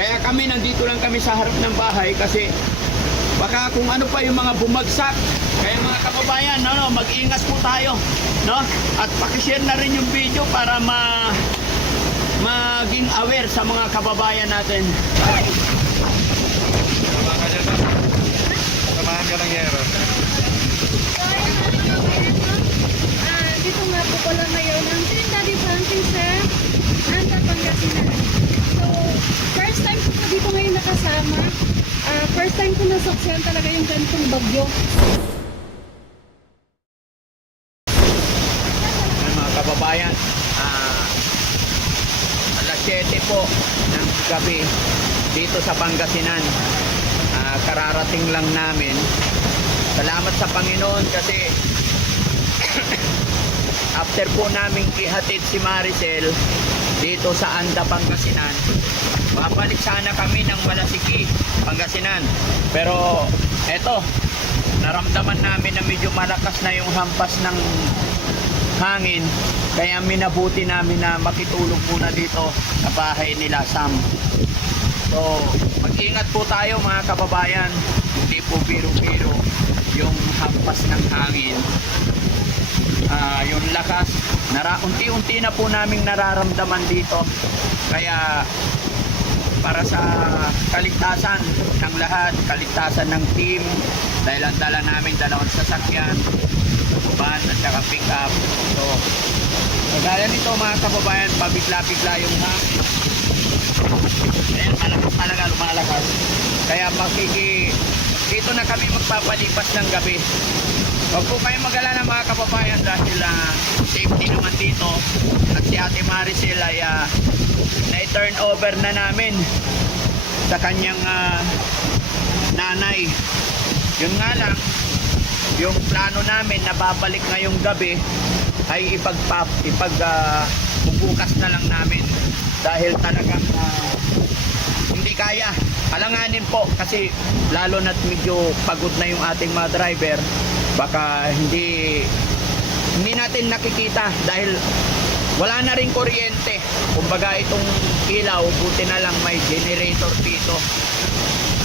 Kaya kami nandito lang kami sa harap ng bahay kasi baka kung ano pa yung mga bumagsak. Kaya mga kababayan, no, mag-ingat po tayo, no? At paki-share na rin yung video para maging aware sa mga kababayan natin. Samahan ka ng yero. Dito nga po pala ngayon ang Team Daddy Frankie, sir. Anda, Pangasinan. So, first time ko po dito ngayon nakasama. First time ko nasaksihan talaga yung ganitong bagyo. Mga kababayan, alas 7 po ng gabi dito sa Pangasinan. Kararating lang namin. Salamat sa Panginoon kasi after po namin ihatid si Maricel dito sa Anda, Pangasinan, babalik sana kami ng Malasiki, Pangasinan. Pero eto, naramdaman namin na medyo malakas na yung hampas ng hangin, kaya minabuti namin na makitulog muna dito sa bahay nila Sam. So, mag-ingat po tayo mga kababayan. Hindi po biro-biro yung hampas ng hangin. Yung lakas, unti-unti na po naming nararamdaman dito. Kaya para sa kaligtasan ng lahat, kaligtasan ng team, dahil ang dala namin dalawang sasakyan, van at saka pick up. So, kagaya nito mga kababayan, pabigla-bigla yung hangin. Ayan, malakas talaga, lumalakas. Kaya dito na kami magpapalipas ng gabi. Huwag po kayong mag-alala mga kababayan dahil safety naman dito. At si Ate Maricel ay na-turn over na namin sa kanyang nanay. Yun nga lang, yung plano namin na babalik ngayong gabi ay bubukas na lang namin dahil talagang hindi kaya. Alanganin po kasi lalo na't medyo pagod na yung ating mga driver. Baka hindi natin nakikita dahil wala na rin kuryente. Kumbaga itong ilaw, buti na lang may generator dito.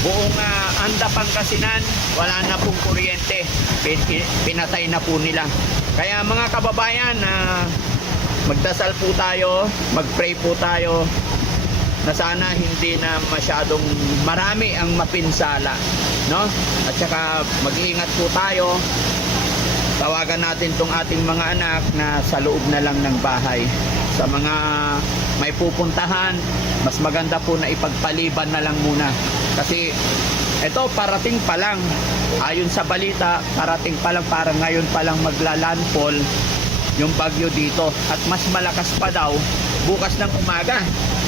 Buong Anda, Pangasinan, wala na pong kuryente. Pinatay na po nila. Kaya mga kababayan, magdasal po tayo, magpray po tayo na sana hindi na masyadong marami ang mapinsala, no? At saka mag-iingat po tayo. Tawagan natin tong ating mga anak na sa loob na lang ng bahay. Sa mga may pupuntahan, mas maganda po na ipagpaliban na lang muna. Kasi ito parating pa lang. Ayon sa balita, parating pa lang, parang ngayon pa lang magla-landfall yung bagyo dito. At mas malakas pa daw bukas ng umaga.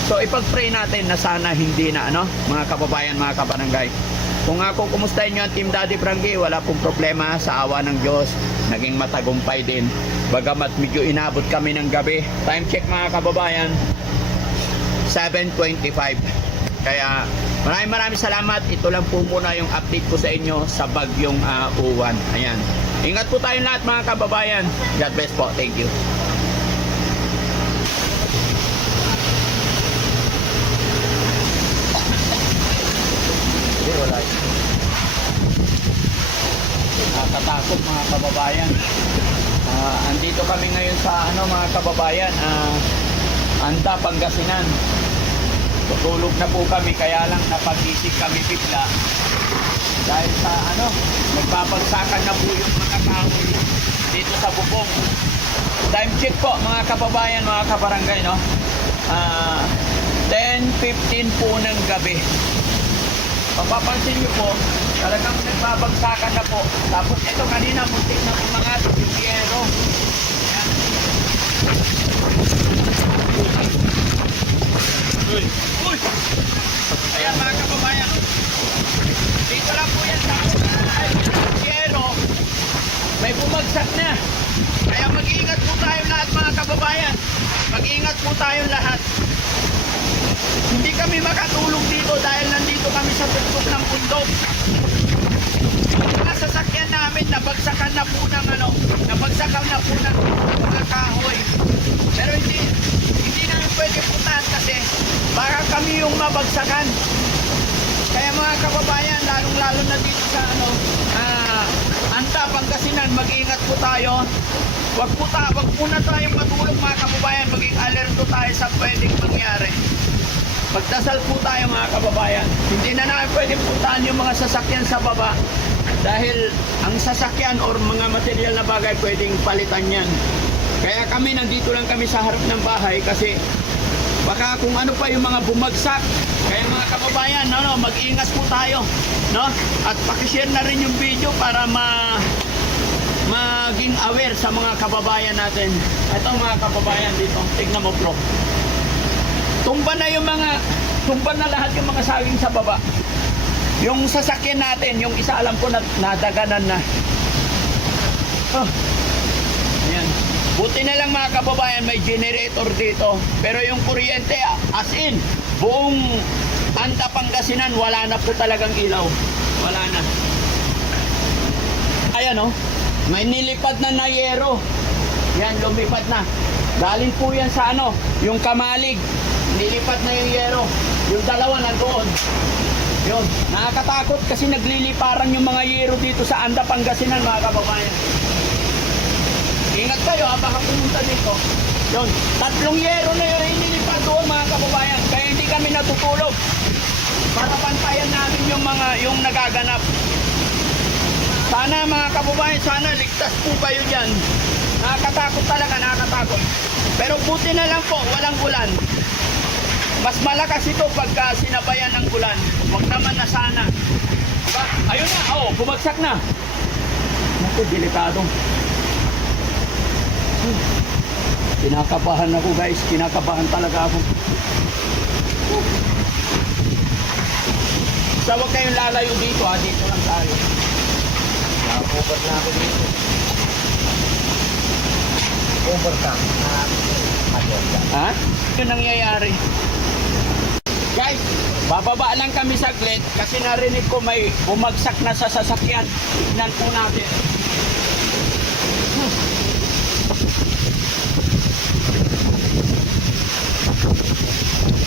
So ipag-pray natin na sana hindi na, mga kababayan, mga kabarangay. Kung ako kumustahin nyo ang Team Daddy Frankie, wala pong problema, sa awa ng Diyos. Naging matagumpay din. Bagamat medyo inabot kami ng gabi. Time check mga kababayan, 7:25. Kaya maraming salamat. Ito lang po muna yung update ko sa inyo sa bagyong Uwan. Ayan. Ingat po tayong lahat mga kababayan. God bless po. Thank you. Wala. Nakakatakot mga kababayan. Andito kami ngayon sa mga kababayan, Anda, Pangasinan. Tutulog na po kami, kaya lang napagising kami bigla dahil sa nagpapagsakan na po yung mga kahoy dito sa bubong. Time check po mga kababayan, mga kabarangay, 10:15 po ng gabi. Mapapansin nyo po, talagang nagbabagsakan na po. Tapos ito kanina, muntik na umangat yung yero. Ayan. Uy! Ayan mga kababayan. Dito lang po yan sa yero. May bumagsak na. Kaya mag-iingat po tayo lahat mga kababayan. Mag-iingat po tayo lahat. Hindi kami makatulog dito dahil nandito kami sa tuktok ng bundok. Mga sasakyan namin nabagsakan na po ng mga kahoy. Pero hindi na pwede puntahan kasi baka kami yung mabagsakan. Kaya mga kababayan, lalong-lalo na dito sa Anta, Pangasinan, mag-ingat po tayo. Wag muna tayong matulog mga kababayan, maging alerto tayo sa pwedeng mangyari. Magdasal po tayo mga kababayan. Hindi na namin pwedeng puntahan yung mga sasakyan sa baba dahil ang sasakyan or mga material na bagay pwedeng palitan yan. Kaya kami, nandito lang kami sa harap ng bahay kasi baka kung ano pa yung mga bumagsak. Kaya mga kababayan, mag-ingat po tayo, no? At paki-share na rin yung video para maging aware sa mga kababayan natin. Ito mga kababayan dito, tignan mo bro. Tumba na lahat yung mga saging sa baba. Yung sasakyan natin, yung isa alam ko na nadaganan na. Oh. Ayan. Buti na lang mga kababayan, may generator dito. Pero yung kuryente, as in, buong Anta, Pangasinan, wala na po talagang ilaw. Wala na. Ayan oh, may nilipad na yero. Yan, lumipad na. Galing po yan sa yung Kamalig. Nilipad na yung yero. Yung dalawa nandoon. Yun, nakakatakot kasi nagliliparan yung mga yero dito sa Anta, Pangasinan mga kababayan. Ingat kayo baka pumunta dito. Yun, 3 yero na yun inilipad doon mga kababayan. Kaya hindi kami natutulog. Para pantayan namin yung nagaganap. Sana mga kababayan, sana ligtas po kayo dyan. Nakakatakot talaga, nakakatakot. Pero buti na lang po, walang ulan. Mas malakas ito pagka sinabayan ng ulan. Huwag naman na sana. Diba? Ayun na, bumagsak na. Naku, delikado. Kinakabahan ako guys, kinakabahan talaga ako. So huwag kayong lalayo dito dito lang tayo. Over na ako dito. Overcome. Ha? Yung nangyayari. Guys, bababa lang kami saglit kasi narinig ko may bumagsak na sa sasakyan. Tignan po natin.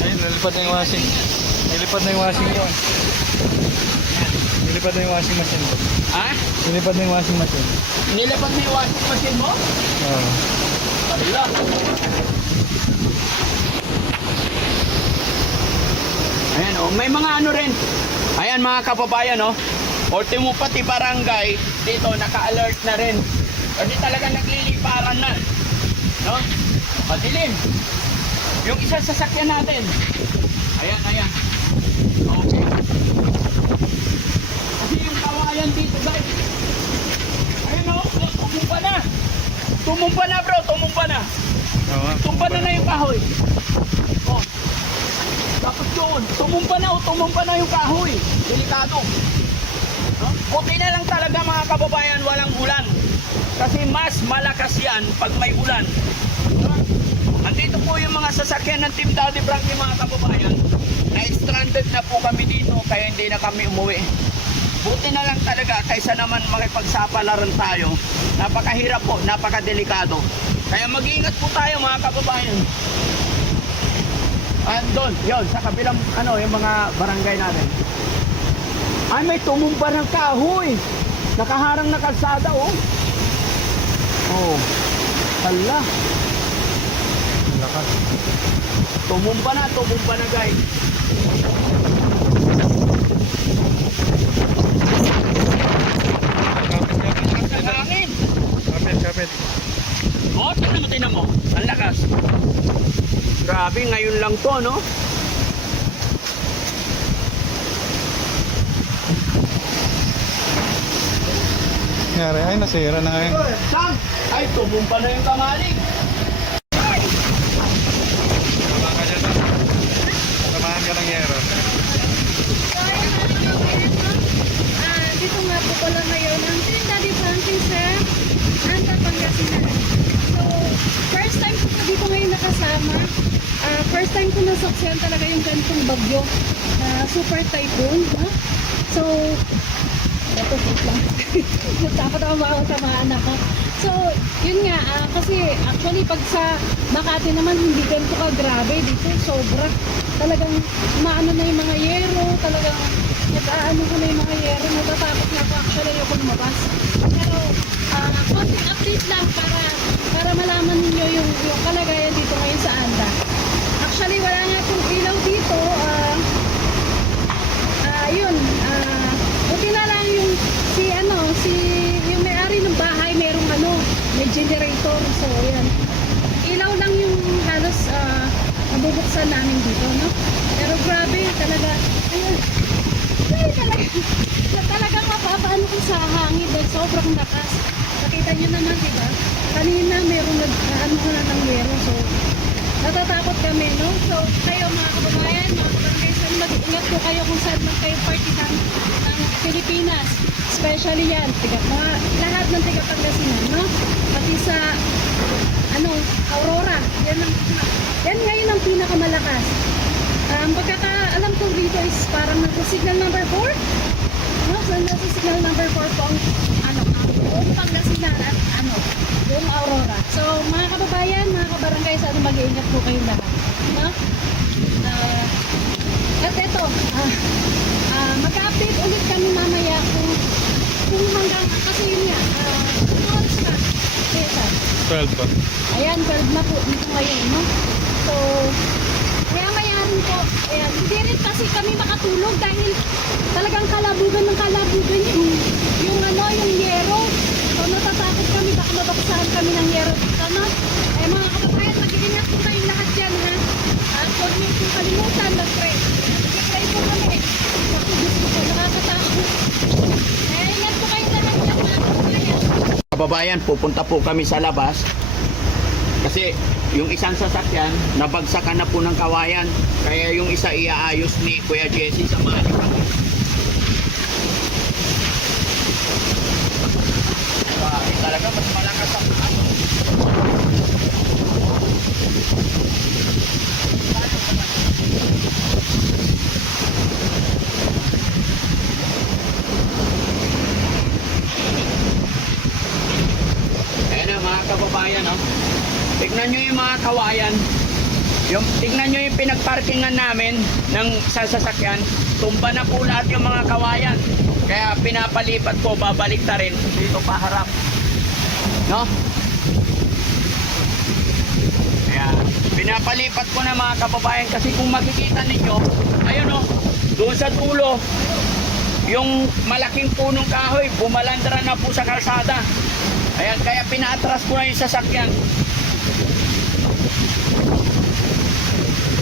Ayun, nilipad na yung washing. Nilipad na yung washing ko. Nilipad na yung washing machine ko. Ha? Nilipad na yung washing machine. Nilipad na yung washing machine mo? Oo. Wala. Ayan may mga rin. Ayan mga kababayan Ultimo pati barangay dito naka-alert na rin. Kasi talaga nagliliparan na. No? Madilim. Yung isang sasakyan natin. Ayan. Okay. Kasi yung kawayan dito guys. Ayan tumumpa na. Tumumpa na bro, tumumpa na. Oo. Tumpa na yung kahoy. Tapos yun, tumumpa na yung kahoy. Delikado. Buti na lang talaga mga kababayan, walang ulan. Kasi mas malakas yan pag may ulan. Andito po yung mga sasakyan ng Team Daddy Frankie mga kababayan. Na-stranded na po kami dito kaya hindi na kami umuwi. Buti na lang talaga kaysa naman makipagsapalaran tayo. Napakahirap po, napakadelikado. Kaya mag-iingat po tayo mga kababayan. Andun, yun, sa kabilang yung mga barangay natin. Ay, may tumumba ng kahoy. Nakaharang na kalsada, Hala. Lakas. Tumumba na guys. Hangin. Kapit. Tingnan mo. Ang lakas. Grabe, ngayon lang to, Nangyari, ay nasira na ngayon. Sam! Ay, tumumpa na yung Kamalig. Tamahan ka ng yero. Dito nga po pala ngayon ang Team Daddy Frankie, sir. Anta, Pangasinan. So, first time ko po dito ngayon nakasama. First time ko nasaksihan talaga yung ganitong bagyo. Super typhoon. So, Ito, wait lang. Takot ako makatamaan ako. So, yun nga, kasi actually pag sa Makati naman hindi ganito ka grabe dito, sobra. Talagang maano na yung mga yero, talagang nag-aano ko na yung mga yero, natatakot na ako actually ayoko lumabas. Pero, konting update lang para malaman niyo yung kalagayan dito ngayon sa Anda. Actually, wala nga pong ilaw dito, yun, buti na lang yung yung may-ari ng bahay merong may generator, so yan. Ilaw lang yung halos nabubuksan namin dito, no? Pero grabe talaga, ayun, talagang mapapaano ko sa hangin dahil sobrang lakas. Nakita nyo naman, diba? Kanina merong nag-ano na ng yero, so natatakot kami, no? So, kayo mga kababayan, mga kabarangay, mag-ingat po kayo kung saan man kayo party ng Pilipinas. Especially yan, lahat ng tiga Pangasinan, no? Pati sa, Aurora. Yan ngayon ang pinakamalakas. Pagkakaalam ko dito is parang nasa signal number 4. No? So, nasa signal number 4 po ang, buong Pangasinan at, buong Aurora. So, mga kababayan, mga kabarangay, sana mag-iingat po kayong lahat. No? At ito, mag-update ulit kami mamaya kung hanggang, kasi yun nga, kung oras na. Okay, sir. 12 pa. Ayan, 12 na po dito ngayon, no? So, kaya mayarin po, ayan, hindi rin kasi kami makatulog dahil talagang kalabugan yung yero. So, natatakot kami, baka mabaksahan kami ng yero dito, no? Eh, mga kababayan, mag-iingat po tayong lahat dyan, ha? Huwag niyo po kalimutan, mag-pray. Mag-pray po kami. Kasi gusto ko, nakakatakot. Kaya ingat po kayo lahat dyan, mga kababayan. Kababayan, pupunta po kami sa labas kasi yung isang sasakyan nabagsakan na po ng kawayan, kaya yung isa iaayos ni Kuya Jesse sa mga kami. Talaga mas malakas ang mga kababayan, tignan nyo yung mga kawayan, tignan nyo yung pinagparkingan namin ng sasakyan, tumba na po lahat yung mga kawayan, kaya pinapalipat ko, babalik ta rin dito paharap, no? Kaya pinapalipat ko na mga kababayan, kasi kung makikita ninyo, ayun doon sa dulo yung malaking punong kahoy, bumalandra na po sa kalsada. Ayan, kaya pinaatras ko na yung sasakyan.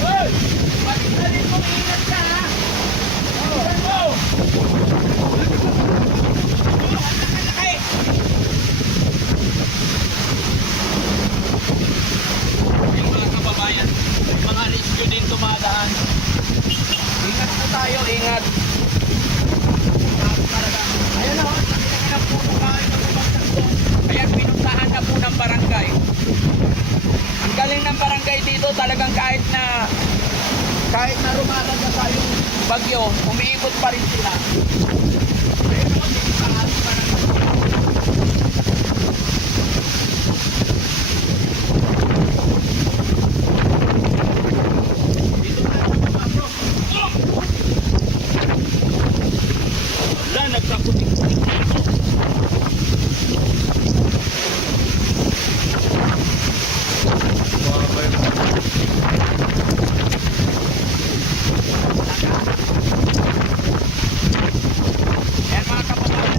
Hoy! Balik mo, ingat ka, ha? Balik mo! Laki! Yung mga kababayan, mga rescue din tumadaan. Ingat po tayo, ingat. Ayun na, laki na puno kayo na bumagsak doon. Ayan, pinuntahan na po ng barangay. Ang galing ng barangay dito, talagang kahit na rumaraga tayong bagyo, umiikot pa rin sila. Ayun o, dito sa ating barangay. Dito na ako pa, bro. Wala, nagkakutik-kutik dito. Ayan mga kababayan,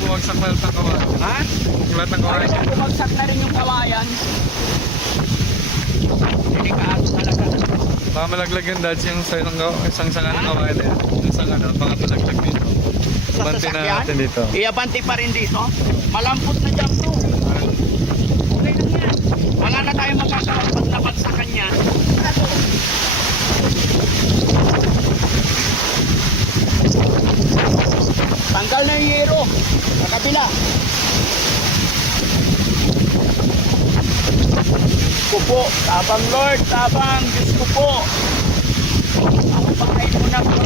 bumagsak na lahat ng kawayan. Ha? Yung lahat ng kawayan. Ayun, bumagsak na rin yung kawayan. Delikado talaga. Baka malaglag yung dads yung isang sanga ng kawayan na yan. Yung sanga na, baka malaglag dito. Sa Banti na sasakyan, natin dito. iabanti pa rin dito. Malampot na dyan to. Okay lang yan. Wala na tayong magagawa pag nabagsakan yan. Tanggal na yung yero. Sa kabila. Diyos ko po. Tabang Lord. Tabang. Diyos ko po. Ako pakain mo na po.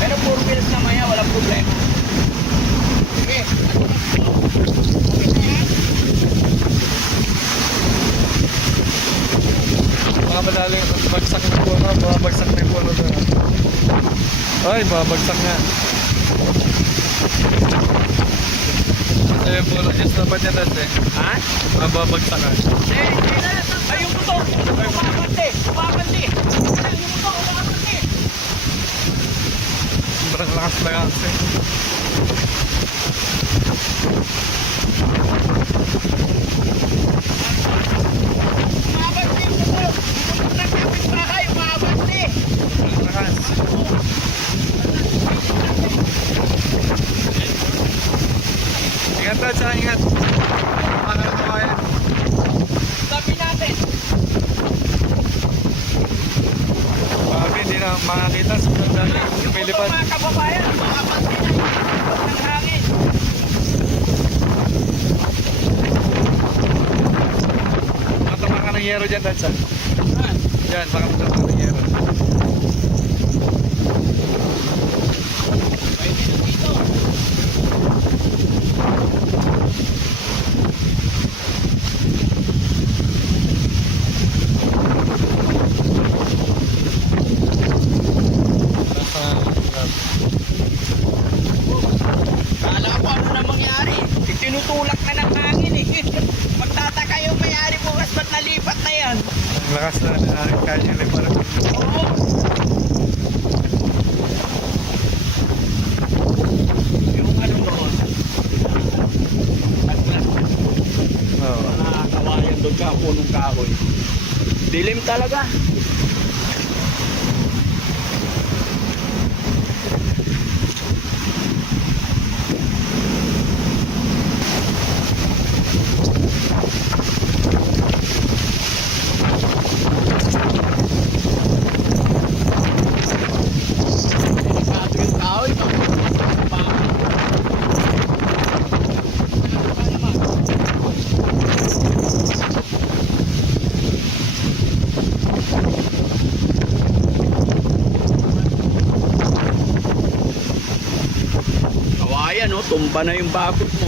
Pero 4 wheels na maya, walang problema. Sige. Okay na yan. Baka malalim, bagsak na puno, babagsak na yung puno doon. Ay, babagsak nga. Ito yung puno niya sa dapat niya dads eh. Ha? Babagsak nga. Ay, yung buto! Umabante! Umabante! Ay, yung buto! Umabante! Sobrang lakas eh. Umabante yung buto! Yung buto ng kapitbahay! Umabante! Sobrang lakas. Ingat dads ha, ingat. Baka na kawayan. Sabi natin! Baka hindi na makakita. Sobrang dami. Yung May buto lipad. mga kababayan! Umabante na yung buto ng hangin! Matama ka ng yero dyan dads ha. Ha? Yan, baka matama ka ng yero. Pwede na dito! Kala ko ano na mangyari. Tinutulak na ng hangin eh. Magtataka yung mayari bukas ba't nalipat na yan? Ang lakas na kaya yung lipad. Oo. Yung ano doon. Oo. Mga kawayan doon ka, punong kahoy. Dilim talaga. Delikado yung kahoy. Kawayan, no? Tumba na yung bakod mo.